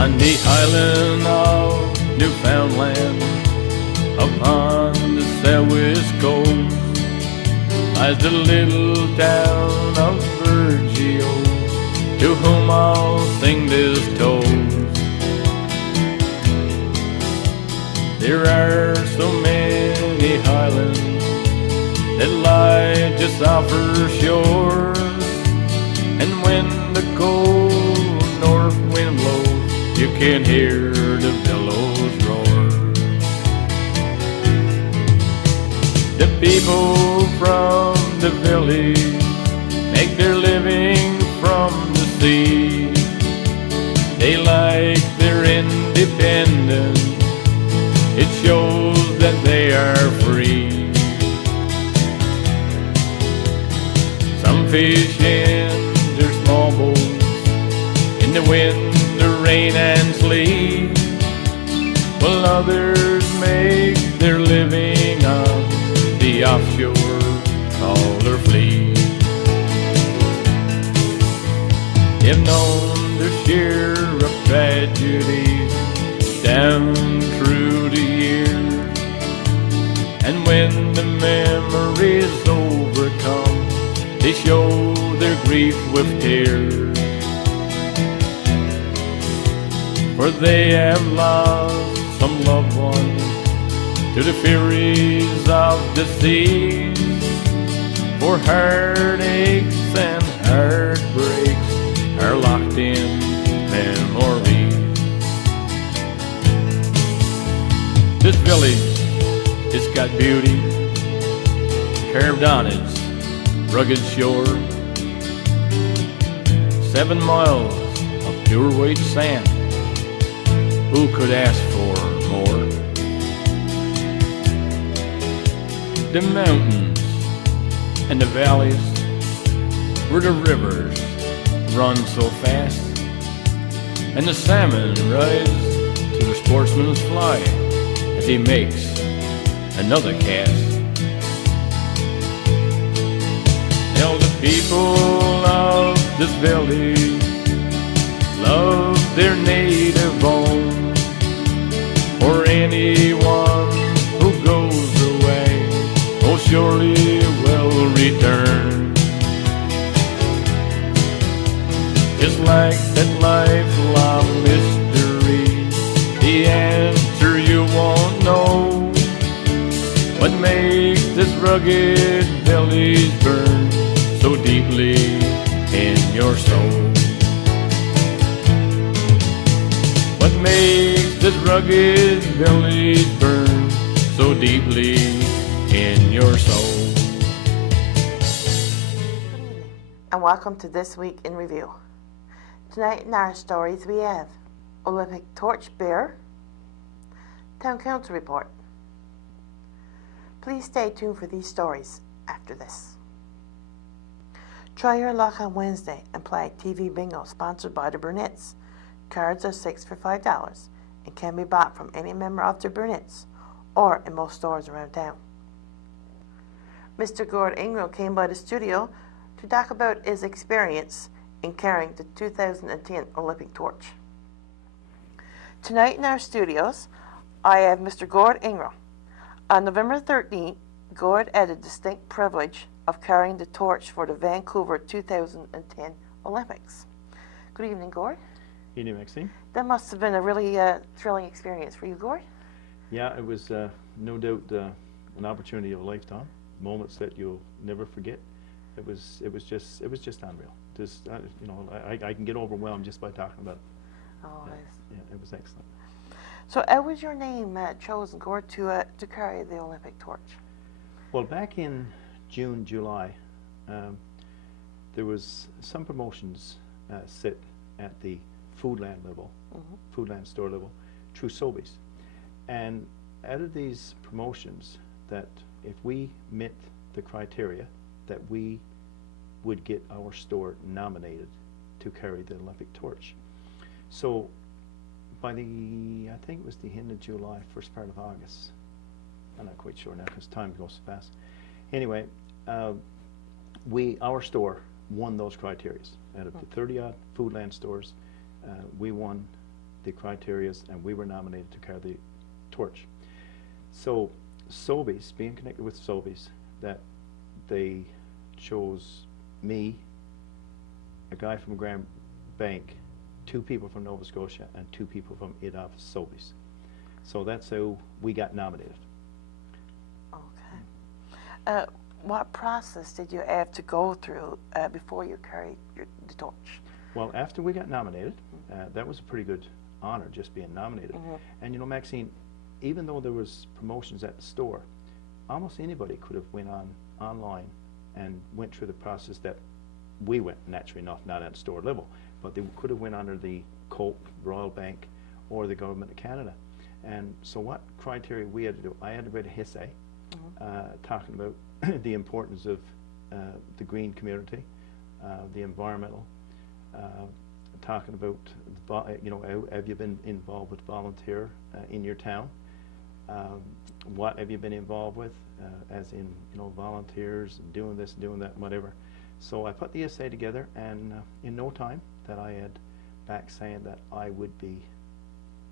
On the island of Newfoundland, upon the southwest coast, lies the little town of Virgil, to whom I'll sing this toast. There are so many highlands that lie just off her shore, and when the cold north wind blows, you can hear the billows roar. The people from the village make their living from the sea. They like their independence, it shows that they are free. Some fish in their small boats in the wind, the rain and sleet, while others make their living on the offshore trawler fleet. They've known their share of tragedies down through the years, and when the memories overcome, they show their grief with tears. For they have lost some loved ones to the furies of the seas, for heartaches and heartbreaks are locked in memories. This village, it's got beauty carved on its rugged shore. 7 miles of pure white sand, who could ask for more? The mountains and the valleys, where the rivers run so fast, and the salmon rise to the sportsman's fly as he makes another cast. Tell the people of this village love their native home, for anyone who goes away most surely will return. Just like that lifelong mystery, the answer you won't know. What makes this rugged village burn so deeply in your soul? What makes this rugged village burn so deeply in your soul? And welcome to This Week in Review. Tonight in our stories we have Olympic torch bearer, Town Council report. Please stay tuned for these stories after this. Try your luck on Wednesday and play TV Bingo sponsored by the Burnett's. Cards are 6 for $5 and can be bought from any member of the Burnett's or in most stores around town. Mr. Gord Ingram came by the studio to talk about his experience in carrying the 2010 Olympic torch. Tonight in our studios, I have Mr. Gord Ingram. On November 13th, Gord had the distinct privilege of carrying the torch for the Vancouver 2010 Olympics. Good evening, Gord. Good evening, Maxine. That must have been a really thrilling experience for you, Gord. Yeah, it was no doubt an opportunity of a lifetime. Moments that you'll never forget. It was just unreal. Just you know, I can get overwhelmed just by talking about it. Oh, yeah, it was excellent. So, how was your name chosen, Gord, to carry the Olympic torch? Well, back in June, July, there was some promotions set at the Foodland level, Foodland store level, through Sobeys, and out of these promotions, that if we met the criteria, that we would get our store nominated to carry the Olympic torch. So by the, I think it was the end of July, first part of August, I'm not quite sure now because time goes fast. Anyway, our store won those criteria. Out of the 30-odd Foodland stores, we won the criterias, and we were nominated to carry the torch. So Sobeys, being connected with Sobeys, that they chose me, a guy from Grand Bank, 2 people from Nova Scotia, and 2 people from IDOF Sobeys. So that's how we got nominated. Okay. What process did you have to go through before you carried the torch? Well, after we got nominated, that was a pretty good honor, just being nominated. And you know, Maxine, even though there was promotions at the store, almost anybody could have went online and went through the process that we went, naturally enough, not at store level, but they could have went under the Cope, Royal Bank, or the Government of Canada. And so what criteria we had to do, I had to write a essay talking about the importance of the green community, the environmental, talking about, you know, have you been involved with volunteer in your town? What have you been involved with, as in, you know, volunteers, doing this, doing that, whatever. So I put the essay together, and in no time that I had back saying that I would be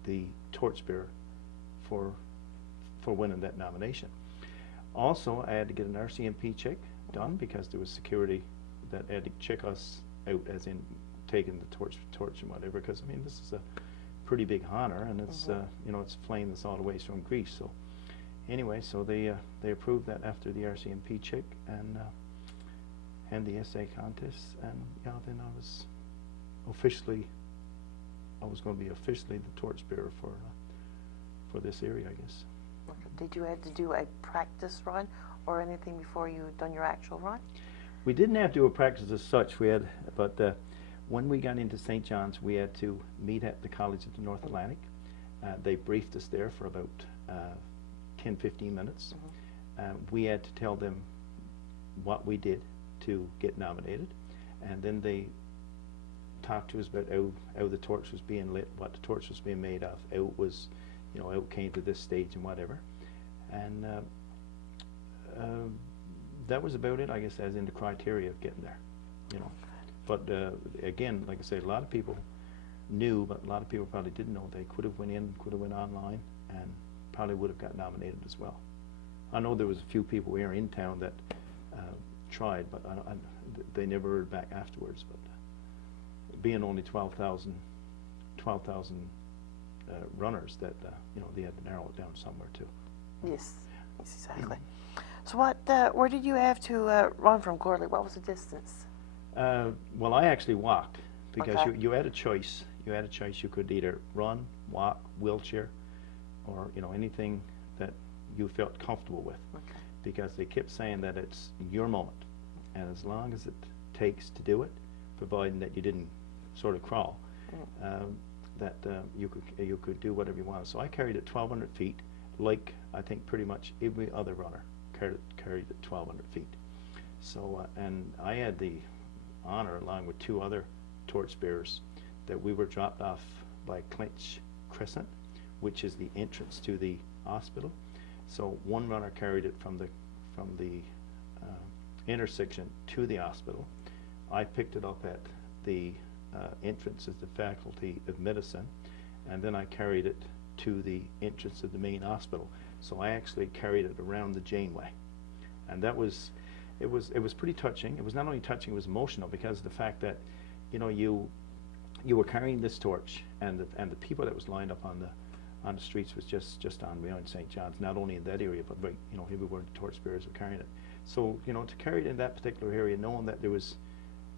the torchbearer for winning that nomination. Also, I had to get an RCMP check done because there was security that had to check us out, as in taking the torch and whatever. Because I mean, this is a pretty big honor, and it's you know, it's flying this all the way from Greece. So anyway, so they approved that after the RCMP check and the essay contest, and yeah, then I was going to be officially the torchbearer for this area, I guess. Did you have to do a practice run or anything before you done your actual run? We didn't have to do a practice as such. We had, but when we got into St. John's, we had to meet at the College of the North Atlantic. They briefed us there for about 10-15 minutes. We had to tell them what we did to get nominated, and then they talked to us about how the torch was being lit, what the torch was being made of, how it was, you know, how it came to this stage and whatever. And that was about it, I guess, as in the criteria of getting there, you know. But again, like I say, a lot of people knew, but a lot of people probably didn't know. They could have went in, could have went online, and probably would have got nominated as well. I know there was a few people here in town that tried, but they never heard back afterwards. But being only 12,000 runners, that you know, they had to narrow it down somewhere too. Yes, exactly. So what? Where did you have to run from, Gordley? What was the distance? Well, I actually walked, because Okay. you had a choice. You had a choice. You could either run, walk, wheelchair, or you know, anything that you felt comfortable with. Okay. Because they kept saying that it's your moment, and as long as it takes to do it, providing that you didn't sort of crawl, that you could do whatever you wanted. So I carried it 1,200 feet, like I think pretty much every other runner carried it 1,200 feet. So and I had the honor, along with 2 other torchbearers, that we were dropped off by Clinch Crescent, which is the entrance to the hospital. So one runner carried it from the intersection to the hospital. I picked it up at the entrance of the Faculty of Medicine, and then I carried it to the entrance of the main hospital. So I actually carried it around the Janeway, and that was, it was pretty touching. It was not only touching, it was emotional, because of the fact that, you know, you were carrying this torch, and the people that was lined up on the streets was just unreal in St. John's, not only in that area, but right, you know, everywhere the torchbearers were carrying it. So, you know, to carry it in that particular area, knowing that there was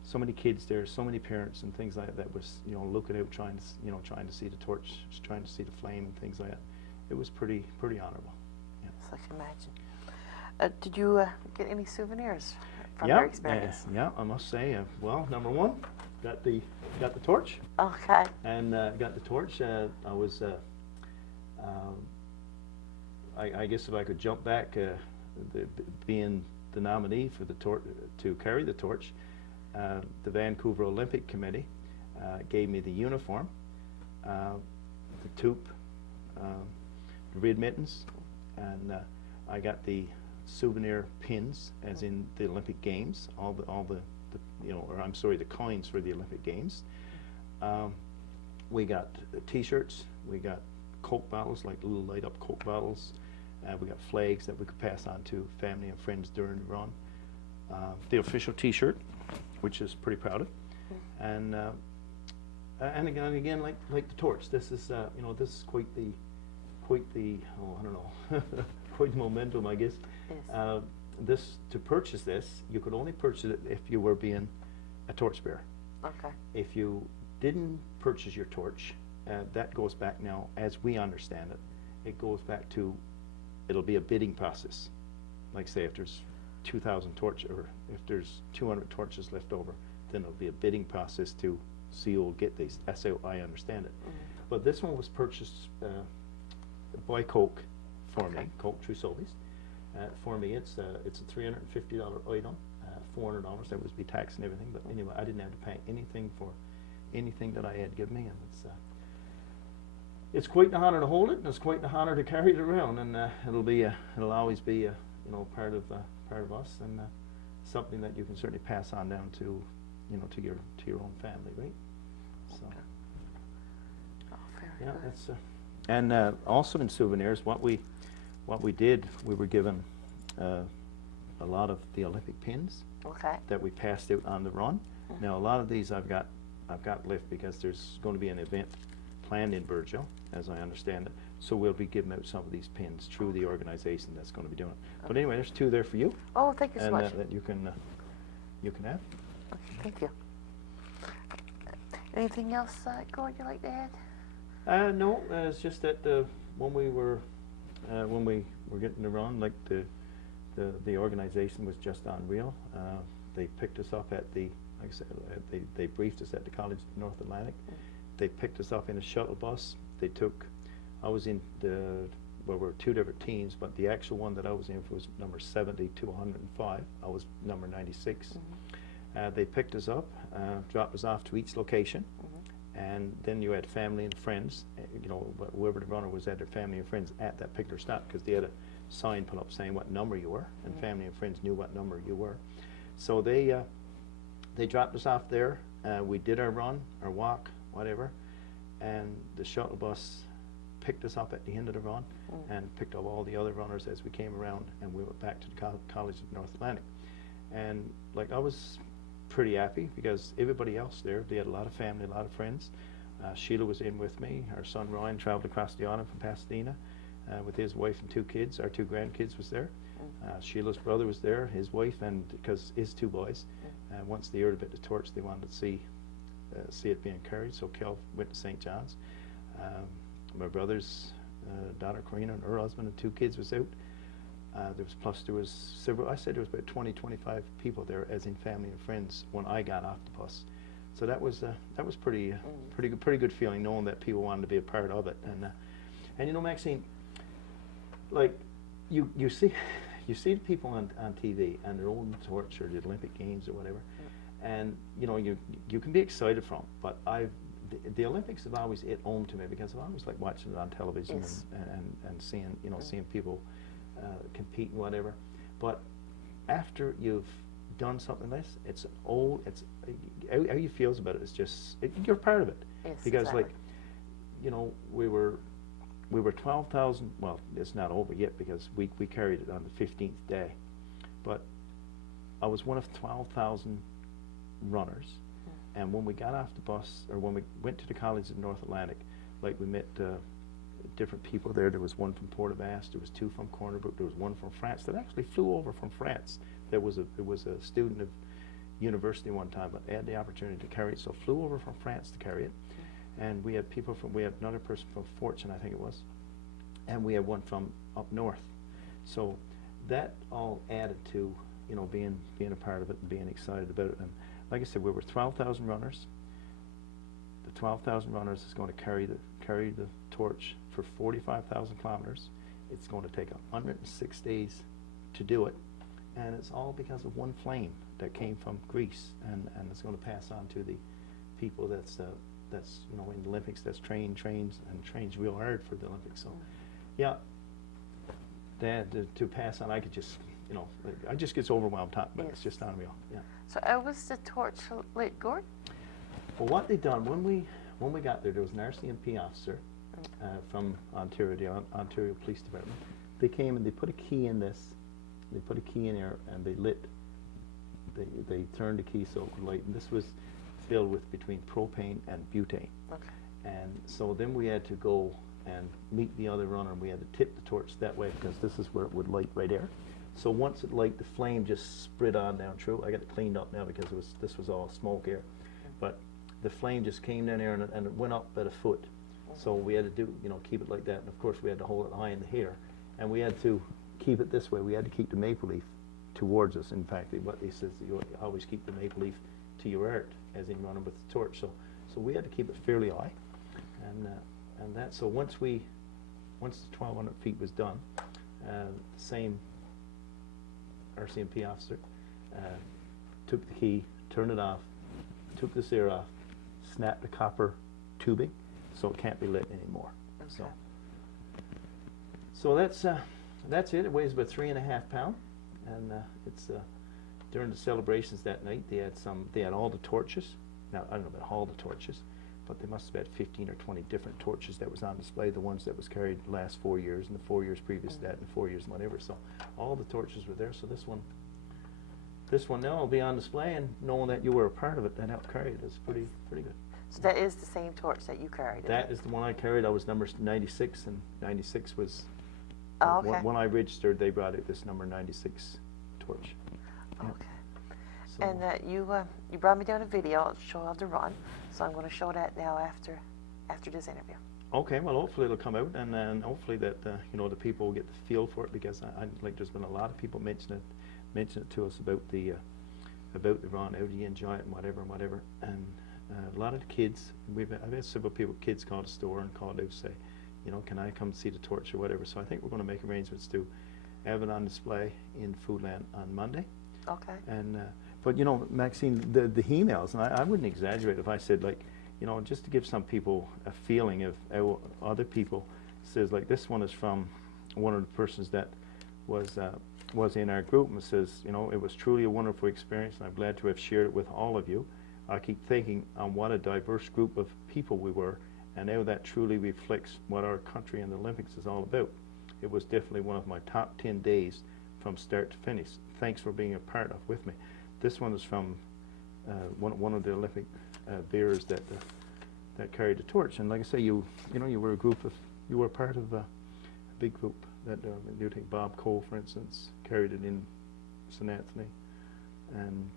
so many kids there, so many parents and things like that, was, you know, looking out, trying to see the torch, trying to see the flame and things like that. It was pretty honorable. Yeah. So I can imagine. Did you get any souvenirs from your experience? Yeah, I must say, well, number one, got the torch. Okay. And got the torch. I was, I guess if I could jump back, being the nominee for the to carry the torch, the Vancouver Olympic Committee gave me the uniform, the toque, the red mittens, and I got the souvenir pins, as in the Olympic Games, all the you know, or I'm sorry, the coins for the Olympic Games. we got T-shirts, we got Coke bottles, like little light up Coke bottles. We got flags that we could pass on to family and friends during the run. The official T-shirt, which is pretty proud of, and again, like the torch. This is you know, this is quite the oh, I don't know, quite the momentum, I guess. Yes. To purchase this, you could only purchase it if you were being a torchbearer. Okay. If you didn't purchase your torch, that goes back now, as we understand it, it goes back to, it'll be a bidding process. Like say if there's 2,000 torches, or if there's 200 torches left over, then it'll be a bidding process to see who will get these. That's how I understand it. But this one was purchased by Coke for me, Coke True Sovies. For me, it's a $350 item, $400, that was be tax and everything. But anyway, I didn't have to pay anything for anything that I had given me, and it's quite an honor to hold it, and it's quite an honor to carry it around, and it'll always be you know, part of us, and something that you can certainly pass on down to, you know, to your own family, right? So Oh, very yeah, good. that's and also in souvenirs, what we did, we were given a lot of the Olympic pins Okay. that we passed out on the run. Now a lot of these I've got left because there's going to be an event planned in Burgeo, as I understand it. So we'll be giving out some of these pins through the organization that's going to be doing it. But anyway, there's 2 there for you, Oh, thank you so and much. that you can have. Okay, thank you. Anything else, Gord, you'd like to add? No, it's just that when we were getting the run, like the organization was just unreal. They picked us up at the, like I said, they briefed us at the College of North Atlantic. They picked us up in a shuttle bus. They took, I was in well, we were 2 different teams, but the actual one that I was in was number 70 to 105. I was number 96. They picked us up, dropped us off to each location, and then you had family and friends. You know, whoever the runner was at, their family and friends at that particular stop, because they had a sign put up saying what number you were, and family and friends knew what number you were. So they dropped us off there. We did our run, our walk, whatever, and the shuttle bus picked us up at the end of the run and picked up all the other runners as we came around, and we went back to the College of North Atlantic. And like, I was pretty happy because everybody else there, they had a lot of family, a lot of friends. Sheila was in with me. Our son Ryan traveled across the island from Pasadena with his wife and 2 kids. Our 2 grandkids was there. Sheila's brother was there, his wife, and because his 2 boys. Once they heard about the torch, they wanted to see it being carried. So Kel went to St. John's. My brother's daughter Karina and her husband and 2 kids was out. There was several, I said there was about 20, 25 people there, as in family and friends, when I got off the bus. So that was pretty good feeling, knowing that people wanted to be a part of it. And you know, Maxine, like you see the people on TV and they're holding the torch or the Olympic Games or whatever, and you know, you can be excited from, but the Olympics have always hit home to me because I always like watching it on television. Yes. and seeing, you know, seeing people compete and whatever. But after you've done something like this, how you feels about it is just, you're part of it. Yes, because exactly. like, you know, we were 12,000, well, it's not over yet because we carried it on the 15th day, but I was one of 12,000 runners. And when we got off the bus, or when we went to the College of North Atlantic, like, we met different people there. There was one from Port-au-Basque, there was 2 from Cornerbrook, there was 1 from France that actually flew over from France. There was a student of university one time, but had the opportunity to carry it, so flew over from France to carry it. And we had another person from Fortune, I think it was, and we had 1 from up north. So that all added to, you know, being a part of it and being excited about it. And like I said, we were 12,000 runners. The 12,000 runners is going to carry the torch for 45,000 kilometers. It's going to take 106 days to do it, and it's all because of 1 flame that came from Greece, and it's going to pass on to the people that's you know, in the Olympics, that's trains real hard for the Olympics. So yeah, to pass on, I could just, you know, I just gets overwhelmed talking about it. It's just unreal. Yeah. So how was the torch lit, Gord? Well, what they done when when we got there, there was an RCMP officer from Ontario, the Ontario Police Department. They came and they put a key in this. They put a key in there and they lit. They turned the key so it would light. And this was filled with between propane and butane. Okay. And so then we had to go and meet the other runner, and we had to tip the torch that way because this is where it would light right there. So once it light, the flame just spread on down through. I got it cleaned up now because this was all smoke air. But the flame just came down there and it went up about a foot. So we had to do, keep it like that. And of course we had to hold it high in the air. And we had to keep it this way. We had to keep the maple leaf towards us. In fact, what he says, you always keep the maple leaf to your heart, as in running with the torch. So we had to keep it fairly high. And that, so once the 1,200 feet was done, same RCMP officer took the key, turned it off, took the cera off, snapped the copper tubing, so it can't be lit anymore. Okay. So that's it. It weighs about 3.5 pounds, and it's during the celebrations that night. They had all the torches. Now I don't know about all the torches, but they must have had 15 or 20 different torches that was on display. The ones that was carried the last 4 years, and the 4 years previous to that, and 4 years and whatever. So all the torches were there. So this one now will be on display, and knowing that you were a part of it and helped carry it is pretty good. So that is the same torch that you carried? That is the one I carried. I was number 96, and 96 was when I registered. They brought out this number 96 torch. Okay. So And you brought me down a video to show how to run, so I'm going to show that now after this interview. okay, well, hopefully it'll come out, and then hopefully that the people will get the feel for it, because I like there's been a lot of people mention it to us about the run. How do you enjoy it and whatever. And a lot of the kids, I've had several kids call the store and call out, say, can I come see the torch or whatever. So I think we're going to make arrangements to have it on display in Foodland on Monday. Okay. And but Maxine, the emails, and I wouldn't exaggerate if I said, like, just to give some people a feeling of how other people says, like, this one is from one of the persons that was in our group, and says, it was truly a wonderful experience, and I'm glad to have shared it with all of you. I keep thinking on what a diverse group of people we were, and how that truly reflects what our country and the Olympics is all about. It was definitely one of my top 10 days from start to finish. Thanks for being a part of with me. This one is from one of the Olympic bearers that carried the torch. And like I say, you were you were part of a big group that you take Bob Cole, for instance, carried it in St. Anthony, and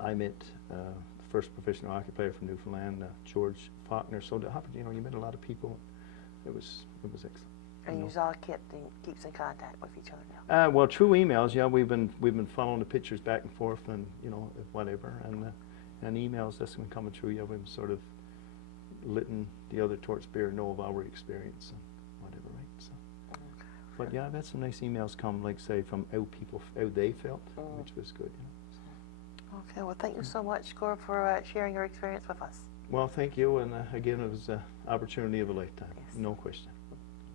I met the first professional hockey player from Newfoundland, George Faulkner. So you met a lot of people. It was excellent. And you all keeps in contact with each other now? Well, through emails, yeah. We've been following the pictures back and forth, and whatever, and emails that's been coming through. Yeah, we've been sort of letting the other torchbearer know of our experience and whatever, right? So, but yeah, I've had some nice emails come, like say, from how they felt, which was good. Okay. Well, thank you so much, Gord, for sharing your experience with us. Well, thank you, and again, it was an opportunity of a lifetime, no question.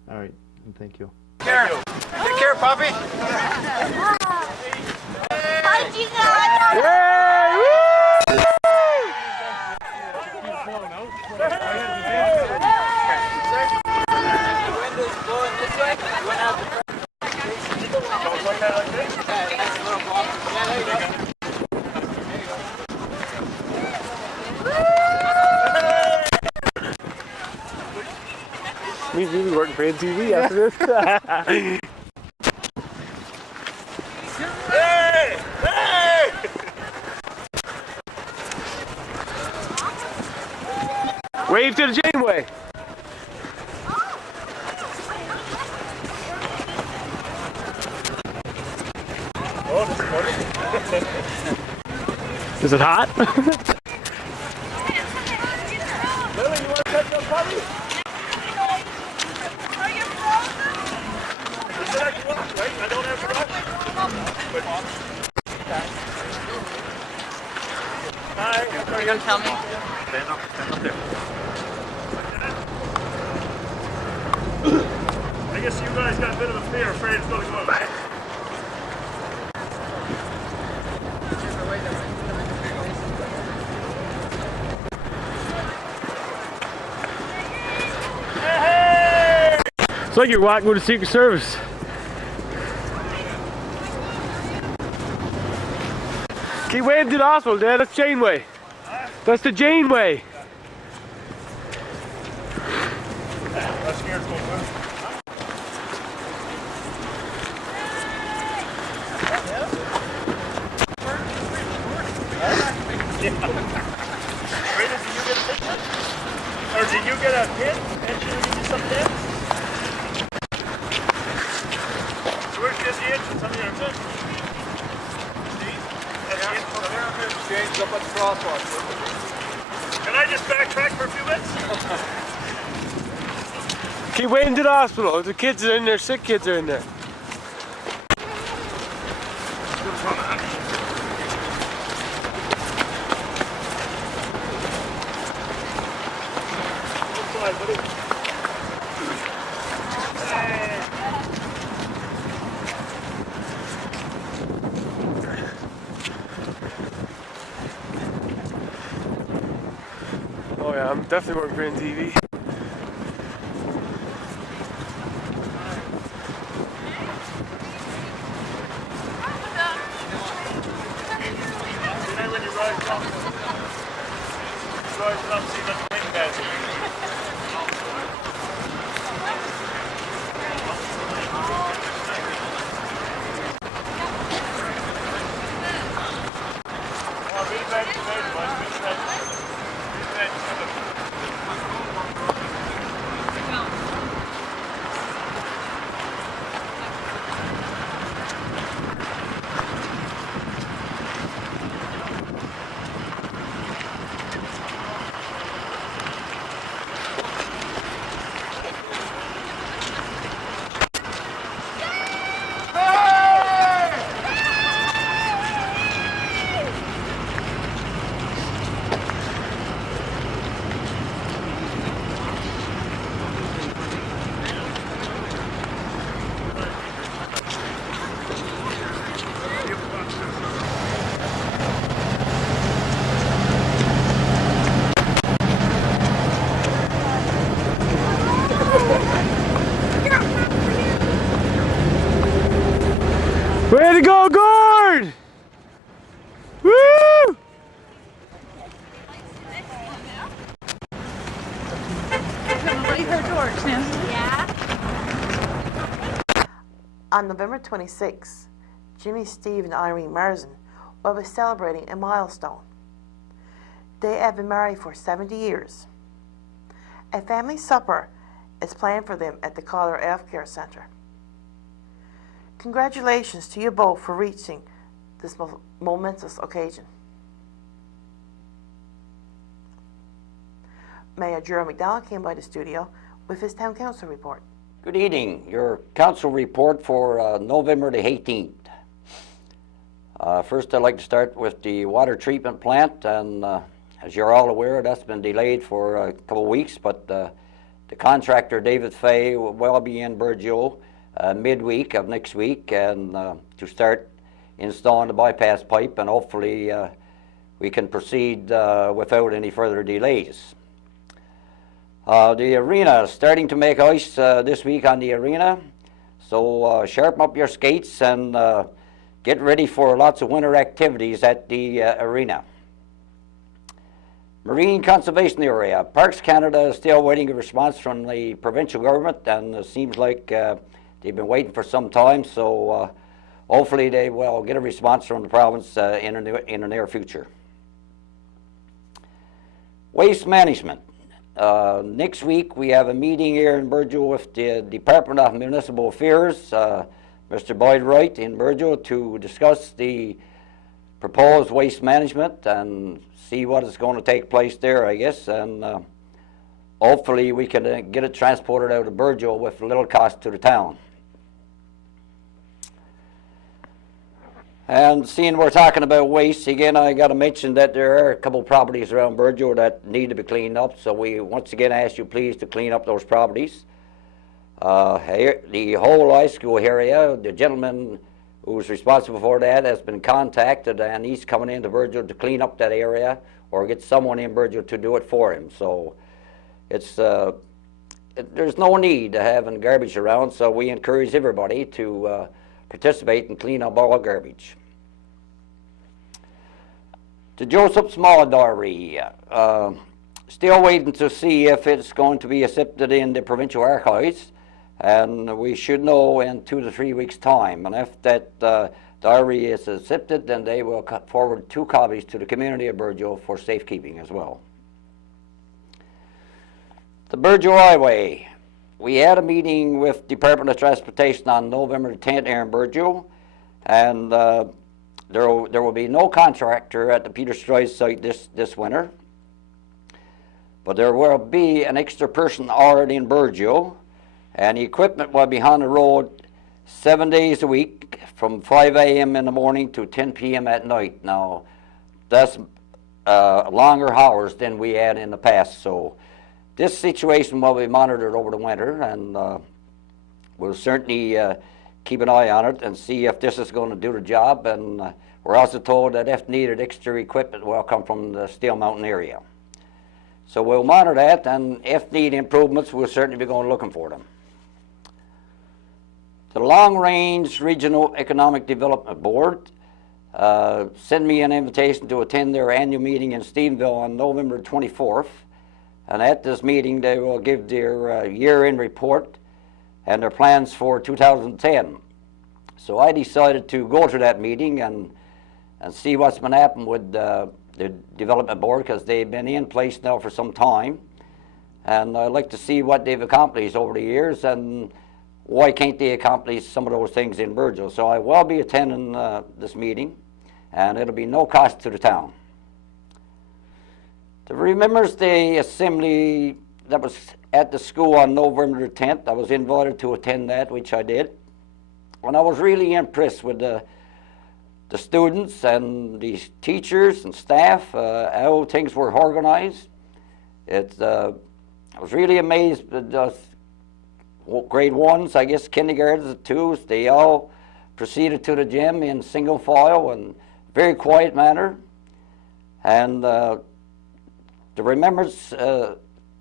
All right, and thank you. Take care, Poppy. How'd you go? We'll be working for NTV after this. Hey! Hey! Wave to the Janeway. Is it hot? Lily, you want to touch your puppy? I don't have to rush. Hi. Are you going to tell me? Stand up there. I guess you guys got a bit of a fear, afraid it's going to go up. like you're walking with the Secret Service. Keep waiting to the hospital, Dad. That's Janeway. That's the Janeway. Brandon, did you get a picture? Or did you get a pin? And should we give you some pins? So where's Jesse Hitchens? Somebody on pin? Steve? That's the info there. Change up at the crosswalk. Can I just backtrack for a few minutes? Keep waiting to the hospital. The kids are in there. Sick kids are in there. Oh yeah, I'm definitely working for TV. When you rise up, see the wing bed. Way to go, Gord! Woo! On November 26, Jimmy, Steve, and Irene Marsden will be celebrating a milestone. They have been married for 70 years. A family supper is planned for them at the Collar Healthcare Center. Congratulations to you both for reaching this momentous occasion. Mayor Gerald McDonald came by the studio with his town council report. Good evening. Your council report for November the 18th. First, I'd like to start with the water treatment plant, and as you're all aware, that's been delayed for a couple of weeks, but the contractor, David Fay, will be in Burgeo midweek of next week, and to start installing the bypass pipe, and hopefully we can proceed without any further delays. The arena is starting to make ice this week on the arena, so sharpen up your skates and get ready for lots of winter activities at the arena. Marine conservation area. Parks Canada is still waiting a response from the provincial government, and it seems like they've been waiting for some time, so hopefully they will get a response from the province in the near future. Waste management. Next week we have a meeting here in Burgeo with the Department of Municipal Affairs, Mr. Boyd Wright in Burgeo, to discuss the proposed waste management and see what is going to take place there, I guess, and hopefully we can get it transported out of Burgeo with little cost to the town. And seeing we're talking about waste, again, I got to mention that there are a couple of properties around Burgeo that need to be cleaned up, so we once again ask you please to clean up those properties. Here, the whole high school area, the gentleman who's responsible for that has been contacted, and he's coming into Burgeo to clean up that area or get someone in Burgeo to do it for him. So it's there's no need to having garbage around, so we encourage everybody to participate and clean up all garbage. The Joseph Small Diary, still waiting to see if it's going to be accepted in the provincial archives, and we should know in 2 to 3 weeks' time. And if that diary is accepted, then they will forward 2 copies to the community of Burgeo for safekeeping as well. The Burgeo Highway. We had a meeting with Department of Transportation on November 10th here in Burgeo, and there will be no contractor at the Peter Strides site this winter, but there will be an extra person already in Burgeo, and the equipment will be on the road 7 days a week from 5 a.m. in the morning to 10 p.m. at night. Now, that's longer hours than we had in the past, so this situation will be monitored over the winter, and we'll certainly keep an eye on it and see if this is going to do the job. And we're also told that if needed, extra equipment will come from the Steel Mountain area. So we'll monitor that, and if need improvements, we'll certainly be going looking for them. The Long Range Regional Economic Development Board sent me an invitation to attend their annual meeting in Stephenville on November 24th. And at this meeting, they will give their year-end report and their plans for 2010. So I decided to go to that meeting and see what's been happening with the development board, because they've been in place now for some time. And I'd like to see what they've accomplished over the years and why can't they accomplish some of those things in Burgeo. So I will be attending this meeting, and it'll be no cost to the town. The Remembrance Day Assembly that was at the school on November 10th, I was invited to attend that, which I did. And I was really impressed with the students and the teachers and staff, how things were organized. I was really amazed with the grade 1s, I guess kindergartens and 2s. They all proceeded to the gym in single file and very quiet manner. And the Remembrance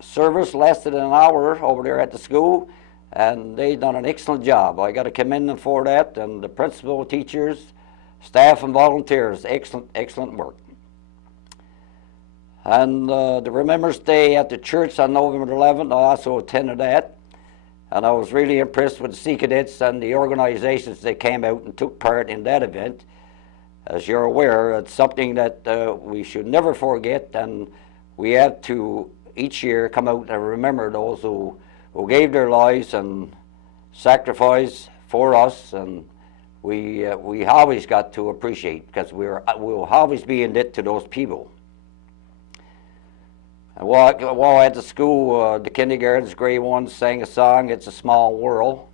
service lasted an hour over there at the school, and they done an excellent job. I got to commend them for that, and the principal, teachers, staff, and volunteers, excellent work. And the Remembrance Day at the church on November 11th, I also attended that, and I was really impressed with the Sea Cadets and the organizations that came out and took part in that event. As you're aware, it's something that we should never forget, and we have to each year come out and remember those who gave their lives and sacrificed for us, and we always got to appreciate, because we'll always be in debt to those people. And while at the school, the kindergartens, grade 1s sang a song, "It's a Small World,"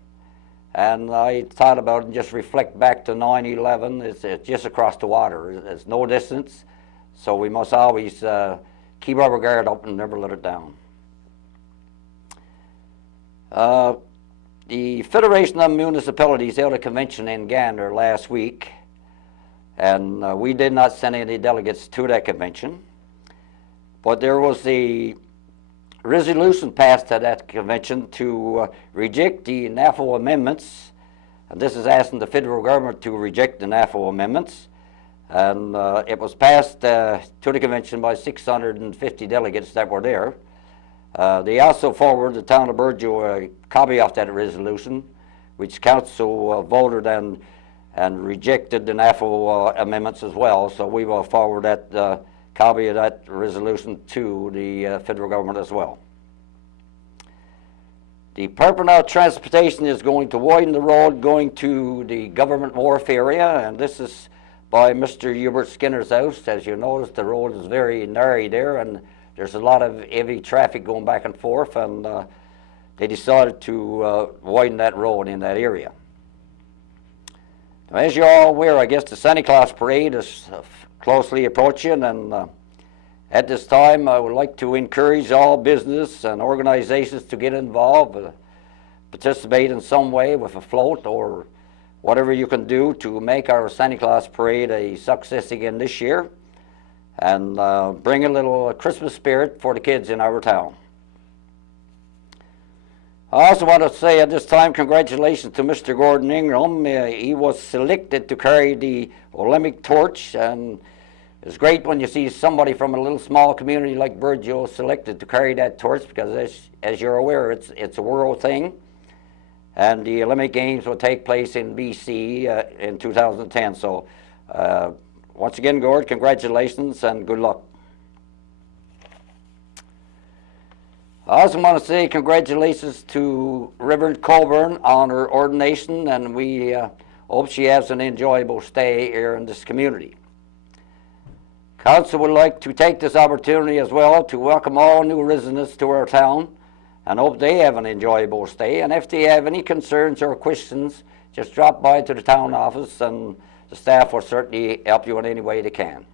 and I thought about it and just reflect back to 9/11. It's just across the water. It's no distance, so we must always keep our guard up and never let it down. The Federation of Municipalities held a convention in Gander last week, and we did not send any delegates to that convention. But there was a resolution passed at that convention to reject the NAFO amendments, and this is asking the federal government to reject the NAFO amendments. And it was passed to the convention by 650 delegates that were there. They also forwarded the town of Burgeo a copy of that resolution, which council voted and rejected the NAFO amendments as well. So we will forward that copy of that resolution to the federal government as well. The Department of Transportation is going to widen the road going to the Government Wharf area, and this is by Mr. Hubert Skinner's house. As you notice, the road is very narrow there, and there's a lot of heavy traffic going back and forth, and they decided to widen that road in that area. Now, as you're all aware, I guess the Santa Claus Parade is closely approaching, and at this time I would like to encourage all business and organizations to get involved, participate in some way with a float or whatever you can do to make our Santa Claus Parade a success again this year, and bring a little Christmas spirit for the kids in our town. I also want to say at this time congratulations to Mr. Gordon Ingram. He was selected to carry the Olympic torch, and it's great when you see somebody from a little small community like Burgeo selected to carry that torch, because as you're aware, it's a world thing. And the Olympic Games will take place in BC in 2010. So once again, Gord, congratulations and good luck. I also want to say congratulations to Reverend Colburn on her ordination, and we hope she has an enjoyable stay here in this community. Council would like to take this opportunity as well to welcome all new residents to our town and hope they have an enjoyable stay. And if they have any concerns or questions, just drop by to the town office and the staff will certainly help you in any way they can.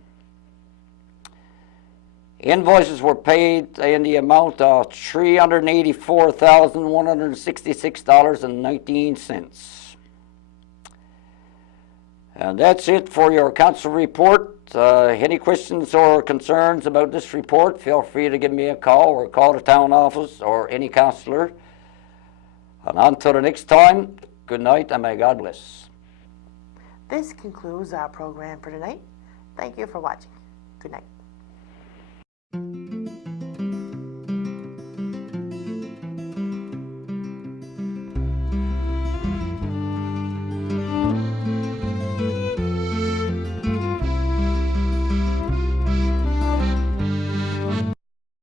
Invoices were paid in the amount of $384,166.19. And that's it for your council report. Any questions or concerns about this report, feel free to give me a call or call the town office or any councillor. And until the next time, good night and may God bless. This concludes our program for tonight. Thank you for watching. Good night.